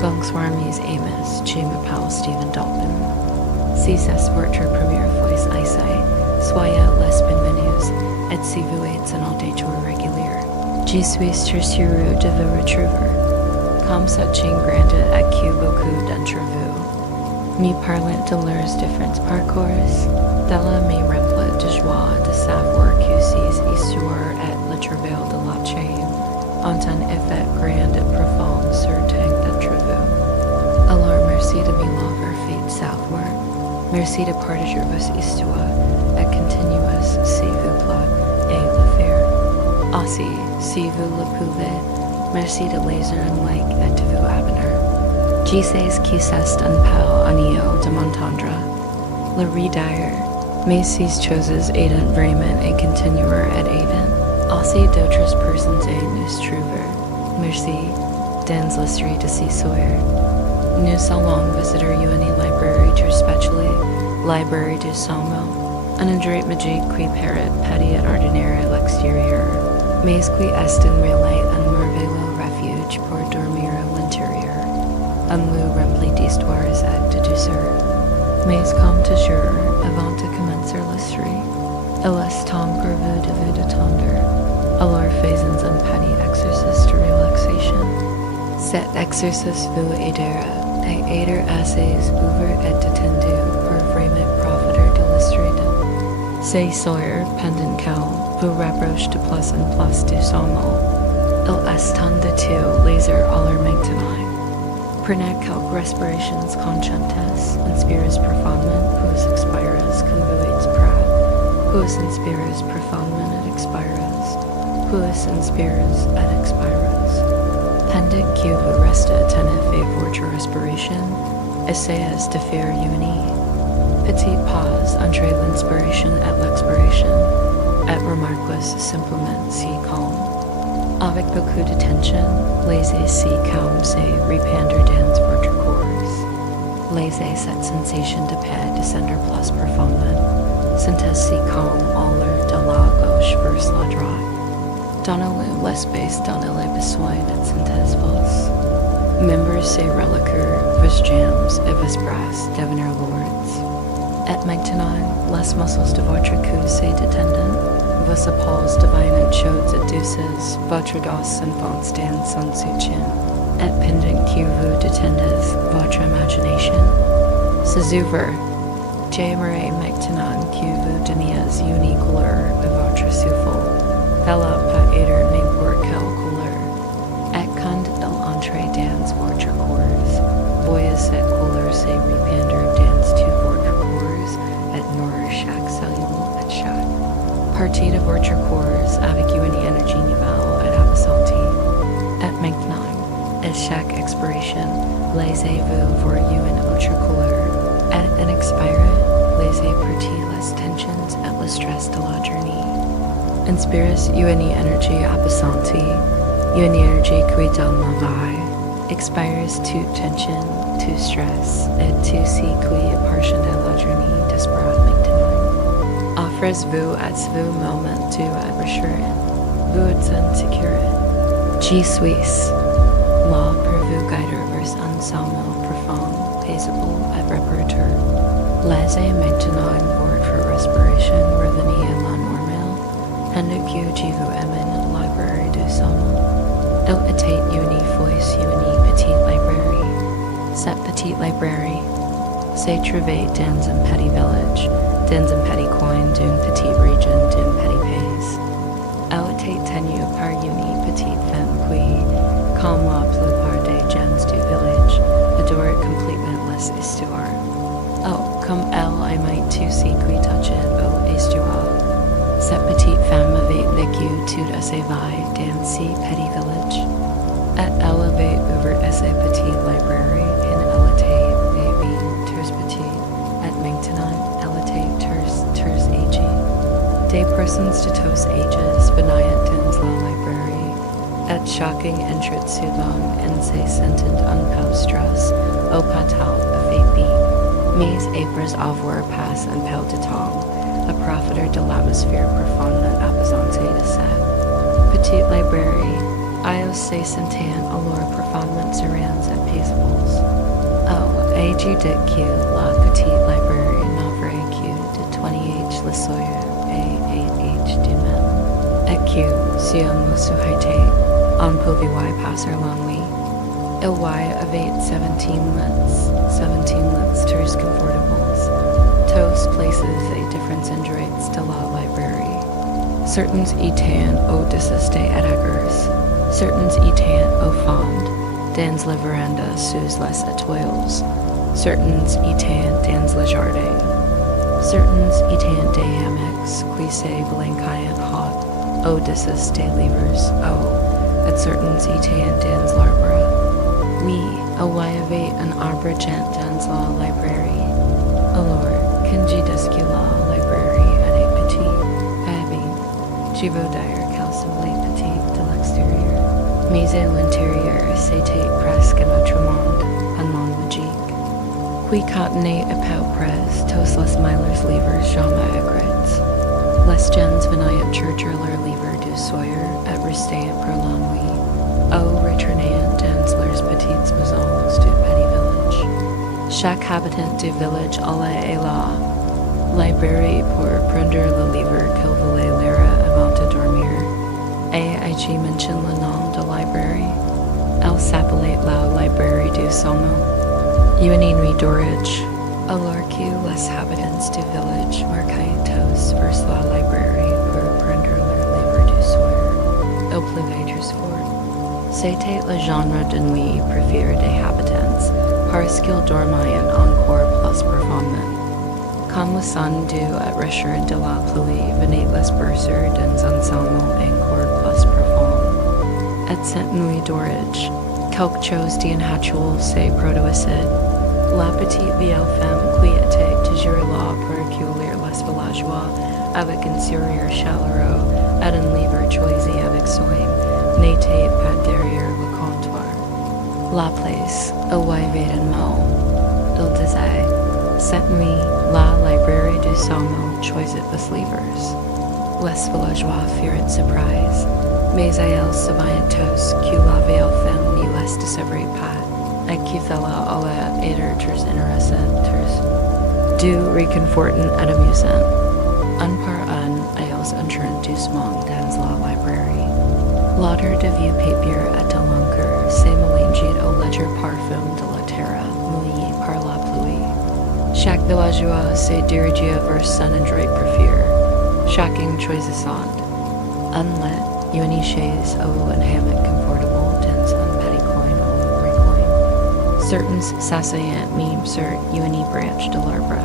Bonsoirmies Amos, Jim Powell, Stephen Dalton. Cisas Vortre Premier Fois Isai, Soya Les Benvenus, et si vous êtes un auditeur régulier. Je suis sûr de vous retrouver. Comme ça ching grande à qui beaucoup d'entre vous. Me parlant de leurs différents parcours, d'ella me remplit de joie de savoir que ces histoires et le travail de la chaîne ont un effet grand et profond sur tant d'entre vous. Alors merci de me l'avoir fait savoir. Merci de partager vos histoires et continuez si vous plaît et le faire. Aussi, si vous le pouvez, merci de laisser un like et de vous abonner. Je sais qui c'est un peu ennuyeux de m'entendre. Le redire, mais ces choses aident vraiment et continuer à aider. Aussi d'autres personnes et nous trouver. Merci, dans l'esprit de ces soirs. Nous allons visiter une librairie tout spéciale, librairie de sommeil, un endroit magique qui paraît petit et ordinaire à l'extérieur, mais qui est en réalité un merveilleux refuge pour dormir à l'intérieur, un lieu rempli d'histoires et de douceur. Mais comme toujours, avant de commencer l'histoire, il est temps pour vous de vous détendre. Alors faisons un petit exercice de relaxation. Cet exercice vous aidera à être assez ouvert et détendu pour vraiment profiter de l'histoire. Ces soirs, pendant qu'elle vous rapproche de plus en plus du sommeil, il est temps de tout laisser alors maintenant. Prenez quelques respirations conscientes, inspirez profondément, puis expirez quand vous êtes prêt. Puis inspirez profondément et expirez. Puis inspirez et expirez. Pendant que vous restez attentif à votre respiration, essayez de faire une petite pause entre l'inspiration et l'expiration, et remarquez simplement si calme. Avec beaucoup d'attention, laissez si calme se répandre dans votre corps. Laissez cette sensation de paix descendre plus profondément. Sentez si calme aller de la gauche vers la droite. Donnez-le l'espace, donnez-le besoin et sentez-vous. Membres se relaxer, vos jambes et vos bras devenir lourds. Et maintenant, les muscles de votre cou se détendent. Vos épaules deviennent chaudes et douces, votre dos s'enfonce dans son soutien. Et pendant que vous détendez votre imagination, s'ouvre. J'aimerais maintenant que vous donniez une couleur à votre souffle. Cela peut être n'importe quelle couleur. Et quand elle entre dans votre corps, voyez cette couleur se répandre dans tout votre corps et nourrir chaque cellule et chaque partie de votre corps avec une énergie nouvelle et apaisante. Et maintenant, à chaque expiration, laissez-vous voir une autre couleur. Et en expirant, laissez partir les tensions et le stress de la journée. Inspirez une énergie apaisante, une énergie qui donne la vie. Expirez toute tension, tout stress, et tout ce qui appartient à la journée d'espérance maintenant. Offrez-vous à ce moment de rassurant. Vous êtes en sécurité. Je suis là pour vous guider vers un sommeil profond, paisible et réparateur. Laissez maintenant votre respiration revenir à la normale. Pendant que je vous amène à la librairie du sommeil, il était une fois une petite librairie. Cette petite librairie se trouvait dans un petit village, dans un petit coin d'une petite région d'un petit pays. Elle était tenue par une petite femme qui, comme la plupart des gens du village, adorait complètement les histoires. Oh, comme elle aimait tout ce qui touchait aux histoires. Cette petite femme avait vécu toute sa vie dans ce petit village. Et elle avait ouvert sa petite librairie et elle était baby tous petite. Et maintenant, elle était tous âgée. Des personnes de tous âges venaient dans la librairie. Et chacun entrait souvent en se sentant un peu stress ou pas-tal affecté. Mais après avoir passé un peu de temps, à profiter de l'atmosphère profonde et apaisante de cette petite librairie, Ios se sentan allure profondement surrounds at paisables. Oh, ag dit q la petite librairie novre q de 20h le soir a 8h du matin. Et q, si on me suhaite, on pouvait passer la nuit. Il y avait 17 months tours confortables. Tous places a difference in droits de la librairie. Certains étant au désesté et aggers, certains étant au fond, dans la veranda sous les étoiles, certains étant dans le jardin, certains étant des hammocks qui se blanquaient hot au dessus des livres, et certains étant dans l'arbre. Oui, il y avait un arbre géant dans la librairie. Alors, quand j'ai descendu la librairie elle est petite, je veux dire qu'elle semblait petite de l'extérieur. Mais à l'intérieur, c'était presque un autre monde, un monde magique. Qui contenait à peu près tous les meilleurs livres jamais écrits. Les gens venaient chercher leurs livres du soir et restaient pour la nuit, ou retournaient dans leurs petites maisons du petit village. Chaque habitant du village allait à la librairie pour prendre le livre qu'il voulait lire avant de dormir. Et j'ai mentionné le nom de librairie. Elle s'appelait la librairie du sommeil. Une nuit d'orage, alors que les habitants du village marquaient tous vers la librairie pour prendre leur livre du soir. Il pleuvait très fort. C'était le genre de nuit préféré des habitants, parce qu'ils dormaient encore plus profondément. Quand le son dû à recher de la pluie venait les bercer dans un sommeil encore plus profond. Et cette nuit d'orage, quelque chose d'inhabituel s'est produisait. La petite vieille femme qui était toujours là pour accueillir les villageois avec un sourire chaleureux et un livre choisi avec soin n'était pas derrière le comptoir. La place, il y avait un mot. Il disait, cette nuit, la librairie du sommeil choisit les livres. Les villageois furent surpris, mais ils savaient tous que la vieille femme n'y les décevrait pas. Et qui fella allait être très intéressant, du réconfortant et amusant. Un par un, ils entrèrent doucement dans la librairie. L'odeur de vieux papier et de l'encre se mélangeait au léger parfum de la terre mouillée par la pluie. Chaque villageois se dirigeait vers son endroit préféré, chacun choisissant un lit, une chaise ou un hammock confortable dans un petit coin ou recoin. Certains s'asseyaient même sur une branche de l'arbre.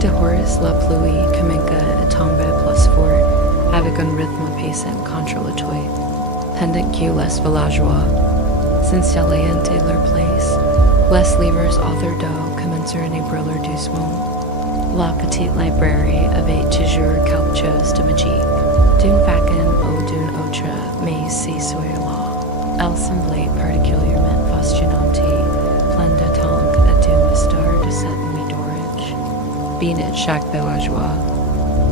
Dehors, la pluie commença à tomber plus fort, avec un rythme apaisant contre le toit, pendant que les villageois s'installaient à leur place. Les livres autour d'eux commencèrent à brûler doucement. La petite librairie avait toujours quelque chose de magique, d'une façon ou d'une autre, mais c'est soir-là. Elle semblait particulièrement fascinante, pleine d'attente et du mystère de cette nuit d'orage. Bien chaque villageois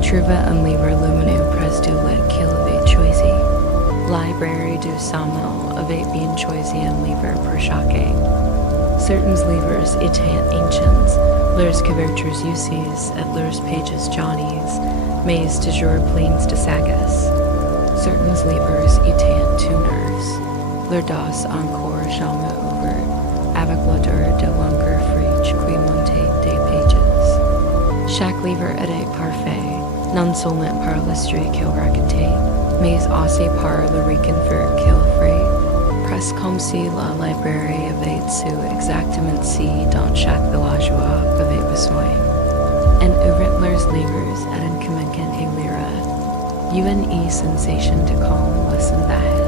trouva un livre lumineux près du lit qu'il avait choisi. La librairie du sommeil avait bien choisi un livre pour chacun. Certains livres étaient anciens, leurs couvertures usées et leurs pages jaunies, mais toujours pleines de sagesse. Certains livres étaient tout neufs, leur dos encore jamais ouvert, avec l'odeur de l'encre fraîche qui montait des pages. Chaque livre était parfait, non seulement par l'histoire qu'il racontait, mais aussi par le réconfort qu'il offrait. Presque comme si la librairie avait su exactement ce dont chaque villageois avait besoin. En ouvrant leurs livres et en commençant à lire, une sensation de calme les envahit.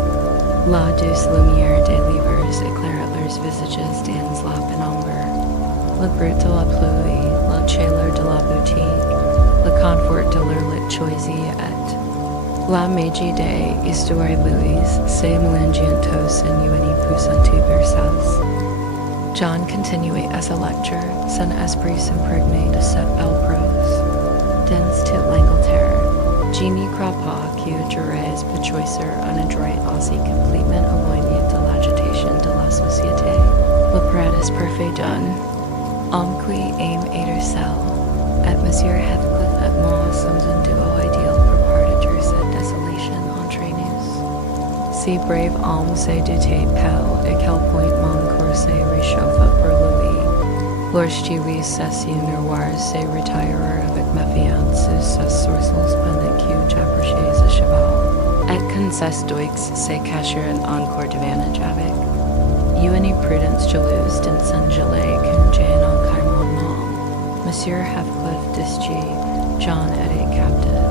La douce lumière des livres éclairait leurs visages dans la pénombre. Le bruit de la pluie, la chaleur de la boutique, le confort de leur lit choisi et la magie des histoires louise se mélangeant tous en une puissante berceuse. John continuait à sa lecture, son esprit s'imprégné de cette belle prose. Dans toute l'Angleterre, je n'y crois pas qu'il y aurait pu choisir un endroit aussi complètement fait done. Qui aim aider cell. Et Monsieur Heathcliff et moi sommes un duo idéal pour partager cette désolation entre nous. Si brave homme s'est douté pal, et quel point mon corps s'est réchauffé pour lui. Lorsque oui cesse miroir s'est retiré avec ma fiance sous ses sourcils pendant que j'approchais à cheval. Et concesse doix s'est caché encore davantage avec. You any prudence jalouse d'un Saint-Gelais qu'un Jane en Caimon nom. Monsieur Heathcliff disji, John était captive.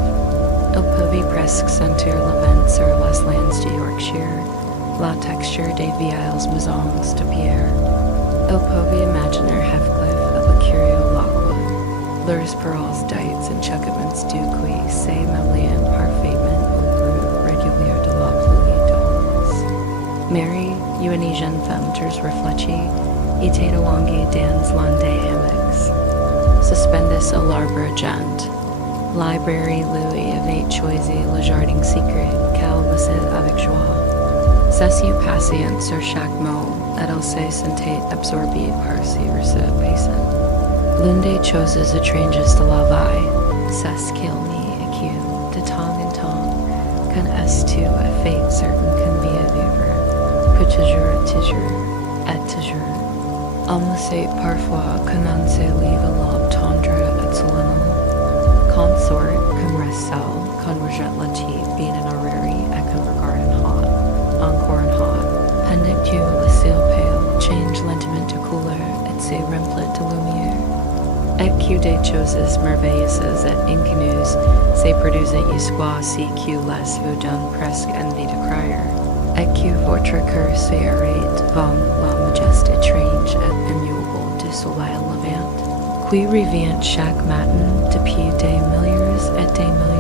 Il pouvait presque sentir le vent sur les lands de Yorkshire, la texture des vieilles maisons de pierre. Il pouvait imaginer Heathcliff à la curieux Lockwood, leurs paroles dites et chuckements du qui s'est mêlé parfaitement au bruit régulier de la pluie d'Holmes. Mary, you and jeune femme ters réfléchie, était allongée dans l'un des hammocks. Suspendus à l'arbre gent. Librairie Louis avait choisi le jardin secret qu'elle laissait avec joie. Cesse patient sur chaque mot, et elle se sentait absorbée par ses récitations. L'une des choses étranges de la vie, c'est qu'il n'y est de temps en temps, qu'un est-tu a fait certain convient vivre, que toujours, et toujours. On sait parfois qu'on en se livre l'aube tendre et solennelle. Consort, qu'on reste seul, qu'on rejette la tea, bien en horaire, et qu'on regarde en hot, encore en hot. Pendant que le ciel pale change lentement de couleur et se remplit de lumière. Et que des choses merveilleuses et inconnues se produisent jusqu'à ce que les vous donne presque envie de crier. Et que votre cœur se arrête devant la majesté étrange et immuable du soleil levant, qui revient chaque matin depuis des milliers d'années.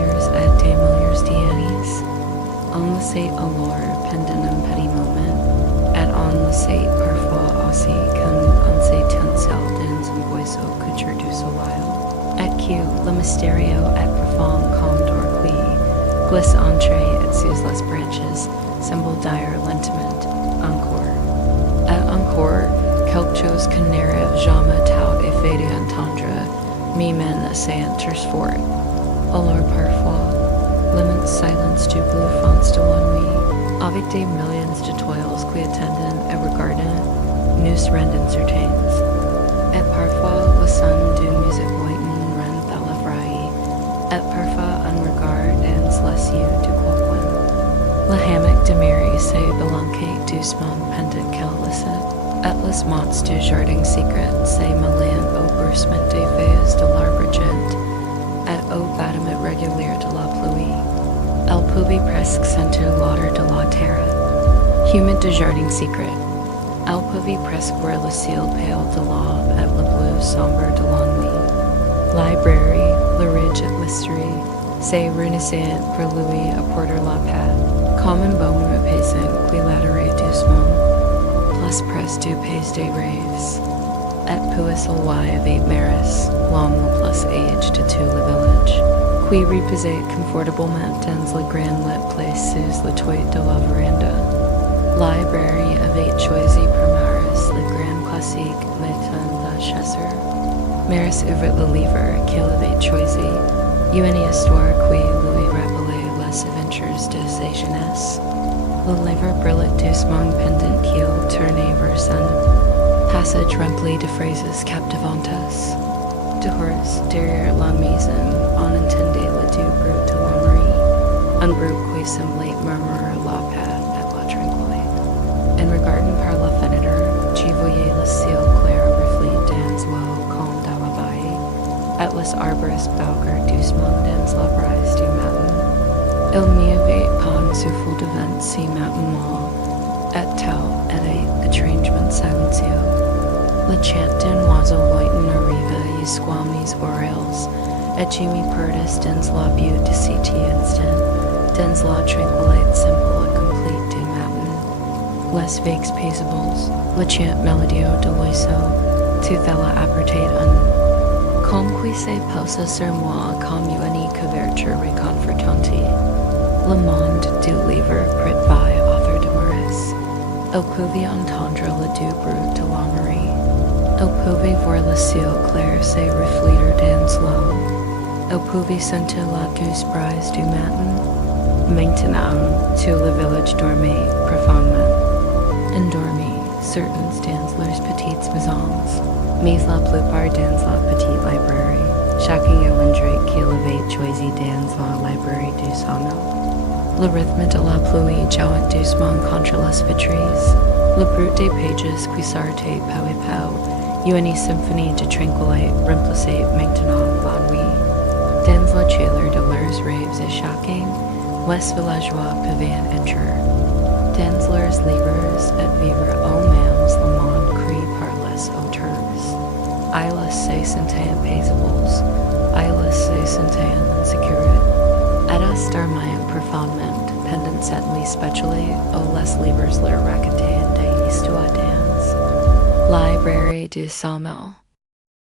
On le sait alors pendant un petit moment, et on le sait parfois aussi quand on s'étincelle dans un oiseau couture du soleil, et que le mystérieux et profond comme d'orgueil glisse entre et sous les branches, semble dire lentement, encore. Et encore, quelque chose qu'on n'arrive jamais tout et fait d'entendre, m'amène à s'interfort. Alors parfois, l'immense silence du bleu fond de la nuit, avec des millions de toiles qui attendent et regardent, nous rendent certains. Et parfois, le son d'une musique lointaine rend à la vraie, et parfois un regard dans silencieux du coin. Le hammock de Mary s'est balanqué doucement pendant qu'elle laissait, et les mots du jardin secret s'est mêlé au bruissement des feuilles de l'arbre gent, et au battement régulier de la pluie. Elle pouvait presque sentir l'odeur de la terre, humide du jardin secret. Elle pouvait presque voir le ciel pale de l'aube et le bleu sombre de la nuit. Librairie, le ridge et l'history, s'est réunissait pour lui à porter la paix, comme un baume apaisant qui l'adorait doucement, plus près du pays des rêves. Et puis le why of 8 maris, l'homme le plus âgé de tout le village, qui reposait confortablement dans le grand lit place sous le toit de la véranda. Librairie avait choisi pour Maris le grand classique Matin la chasseur. Maris ouvrit le livre qu'il avait choisi, une histoire qui lui rappelait les aventures de sa jeunesse. Le livre brûlait doucement pendant qu'il tournait vers son passage rempli de phrases captivantes. Dehors, derrière la maison, on entendait le doux bruit de la nuit, un bruit qui semblait murmurer la paix et la tranquillité. En regardant par la fenêtre, tu voyais le ciel clair reflété dans l'eau comme dans la baie, et les arbres bouger doucement dans la brise du matin. Il n'y avait pas un souffle de vent si maintenant, et tout était étrangement silencieux. Le chant d'un oiseau lointain arriva jusqu'à mes oreilles, et je me perdis dans la beauté de cet instant, dans la tranquillité simple et complète du matin. Les vagues paisibles, le chant mélodieux de l'oiseau, tout alla apportait un comme qui se posa sur moi comme une couverture réconfortante. Le monde du livre prête by author de Maurice. Il pouvait entendre le doux bruit de la nuit. Au pouvez voir le ciel clair se refléter dans l'eau. Au pouvez sentir la douce brise du matin. Maintenant, tout le village dormait profondément. Endormi, certains dans leurs petites maisons, mais la plupart dans la petite librairie. Chacun a l'endroit qu'il avait choisi dans la librairie du sommeil. Le rythme de la pluie jouait doucement contre les vitres. Le bruit des pages qui sortaient peu à peu, une symphonie de tranquillité remplaçait maintenant l'ennui. Dans la chaleur de leurs rêves et chacun, les villageois pouvaient entrer. Dans leurs livres et vivre eux-mêmes le monde créé par les auteurs. Ils se sentaient paisibles, ils se sentaient en sécurité. Et dormir profondément pendant cette nuit spéciale où les livres leur racontaient des histoires dans librairie du sommeil.